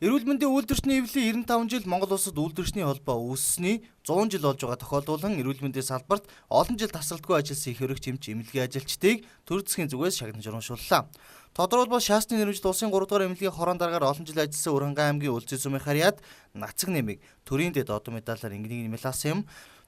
Эрүүл мэндийн үйлдвэрчний эвлэлийн 95 жил Монгол улсад үйлдвэрчний холбоо үүссэний 100 жил болж байгаа тохиолдуулан эрүүл мэндийн салбарт олон жил тасралтгүй ажилласан их эрх эмч эмнэлгийн ажилчдыг төр засгийн зүгээс шагнаж урамшууллаа. Тодорхойлбол шаасны нэрмжил улсын 3 дугаар эмнэлгийн хорон дараагаар олон жил ажилласан Өрхангай аймгийн Үлзий сумын харьяат Нацаг нэмийг төрийн дэд одон медалаар ингэнийг нэмэлтсэн юм.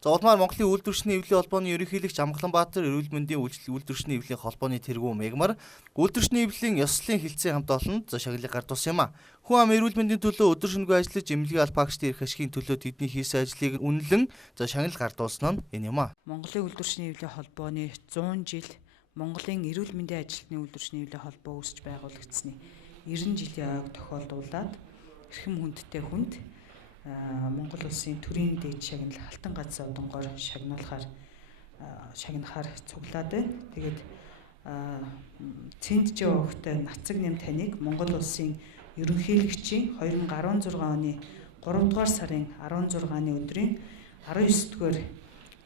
За улмаар Монголын үйлдвэрчний эвлэлийн холбооны ерөнхийлөгч Амгланбаатар, эрүүл мэндийн үйлдвэрчний эвлэлийн холбооны тэргүүн Мегмар, үйлдвэрчний эвлэлийн ёслолын хилцээ хамт олонд шагналыг гардуулсан юм а. Хүн ам эрүүл мэндийн төлөө өдөр шөнөгүй ажиллаж эмнэлгийн албаагчдын эрх ашигын төлөө тэдний хийсэн ажлыг үнэлэн шагнал гардуулсан нь энэ юм а. Монголын үйлдвэрчний эвлэлийн холбооны 100 жил Монголын эрүүл мэндийн ажилтны үйлдвэрчний эвлэлийн холбоо үүсч байгуулагдсны 90 жилийн ойг тохиолдуулаад эрхэм хүндтэй хүнд Монгол улсын төрийн дээд шагнал Алтан ганц одонгоор шагнахаар цуглаад байна. Тэгээд Цэндж өгөхтэй Нацаг нэм таныг Монгол улсын ерөнхийлөгчийн 2016 оны 3 дугаар сарын 16-ны өдрийн 19-р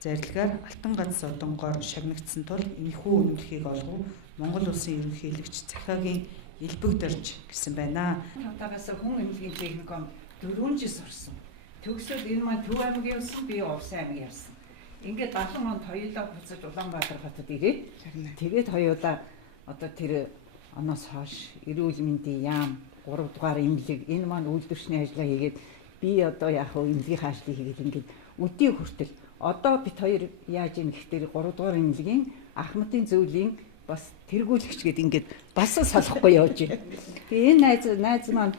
зарилгаар Алтан ганц одонгоор шагнагдсан тул энэхүү үнэлэхийг олгов Монгол улсын ерөнхийлөгч Захаагийн элбэгдэрж гэсэн байна. Тавтаагаас хүн эмнэлгийн техникум 4 жил сурсан. Төгсөд энэ маань Төв аймгийн явсан, би Увсын аймгийн явсан. Ингээд 70 онд хоёулаа буцаж Улаанбаатар хотод ирээд тэгээд хоёулаа одоо тэр оноос хойш эрүүл мэндийн яам 3 дугаар эмнэлэг энэ маань үйлдвэрчний ажлаа хийгээд би одоо яг хөө эмнэлгийн ажлыг хийгээд ингээд өдний хүртэл одоо бит хоёр яаж ийм гэхээр 3 дугаар эмнэлгийн Ахмадын зөвлөлийн бас тэргүүлэгч гээд ингээд бас салахгүй явж байна. Тэгээ энэ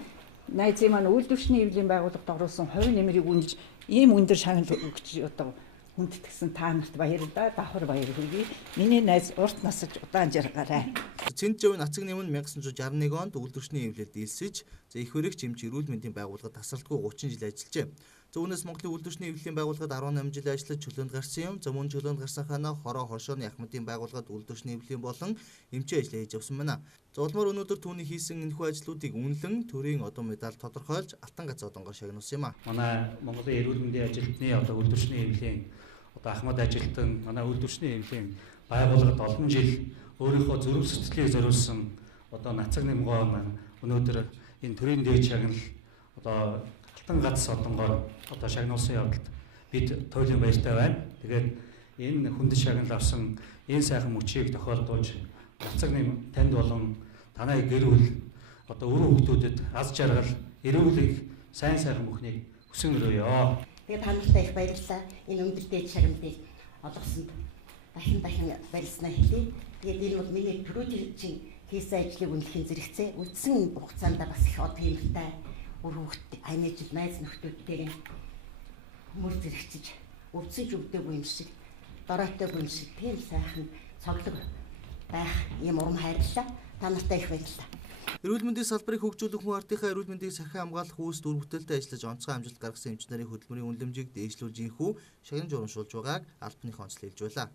найз маань үйлдвэрчний эвлэлийн байгууллагад оруулсан хувь нэмрийг үнэлж ийм өндөр шагнал өгч одоо хүндэтгсэн та нарт баярлалаа. Давхар баяр хүргэе. Миний найз урт насаж удаан жаргаарай. Цэндж Нацаг нэм нь 1961 онд үйлдвэрчний эвлэлд дийлсэж их эрх эмч эрүүл мэндийн байгууллагад тасралтгүй 30 жил ажиллажээ. Үүнээс Монголын үйлдвэрчний эвлэлийн байгууллагад 18 жил ажиллаж чөлөөнд гарсан юм. Мөн чөлөөнд гарсан ханаа хороо хоршооны Ахмадын байгууллагад үйлдвэрчний эвлэлийн болон эмчийн ажлаа хийж явсан байна. Улмаар өнөөдөр түүний хийсэн энэхүү ажлуудыг үнэлэн төрийн одон медаль тодорхойлж Алтан ганц одонгоор шагнуулсан юм а. Манай Монголын эрүүл мэндийн ажилтны одоо үйлдвэрчний эвлэлийн одоо Ахмад ажилтан манай үйлдвэрчний эвлэлийн байгууллагад олон жил өөрийнхөө зүрх сэтгэлийг зориулсан одоо Нацаг нэмгоо өнөөдөр энэ төрийн дээд шагнал одоо Алтан ганц одонгоор одоо шагнуулсан явдалд бид туйлын баяртай байна. Тэгээд энэ хүндэт шагнал авсан энэ сайхан мөчийг тохиолдуулж Нацаг нэм танд болон танай гэр бүл одоо өрөө хүмүүдэд аз жаргал эрүүлэг сайн мөхнийг хүсэн өрөөё. Тэгээд та нартай их баярлалаа. Энэ өндөр дээд шагналыг олгосонд дахин баярлалаа хэлье. Тэгээд энэ бол миний түрүүчийн хийсэн ажлыг үнэлэхийн зэрэгцээ үндсэн хугацаанд бас их од хэмжээтэй үр хөвгт аймаг жил найз нөхдүүдтэйг мөр зэрэгцэж өвцөж өгдөөгүй юм шиг доройтой юм шиг тийм сайхан цоглог байх юм урам хайрлалаа. Та нартай их баярлалаа. Эрүүл мэндийн салбарыг хөгжүүлэх хүн ардынхаа эрүүл мэндийг сахин хамгаалах үүс дүр бүтээлтэй ажиллаж онцгой амжилт гаргасан эмч нарын хөдөлмөрийн үнэлэмжийг дээшлүүлж инхүү шагнаж урамшуулж байгааг албаныхан онцлог хэлж байлаа.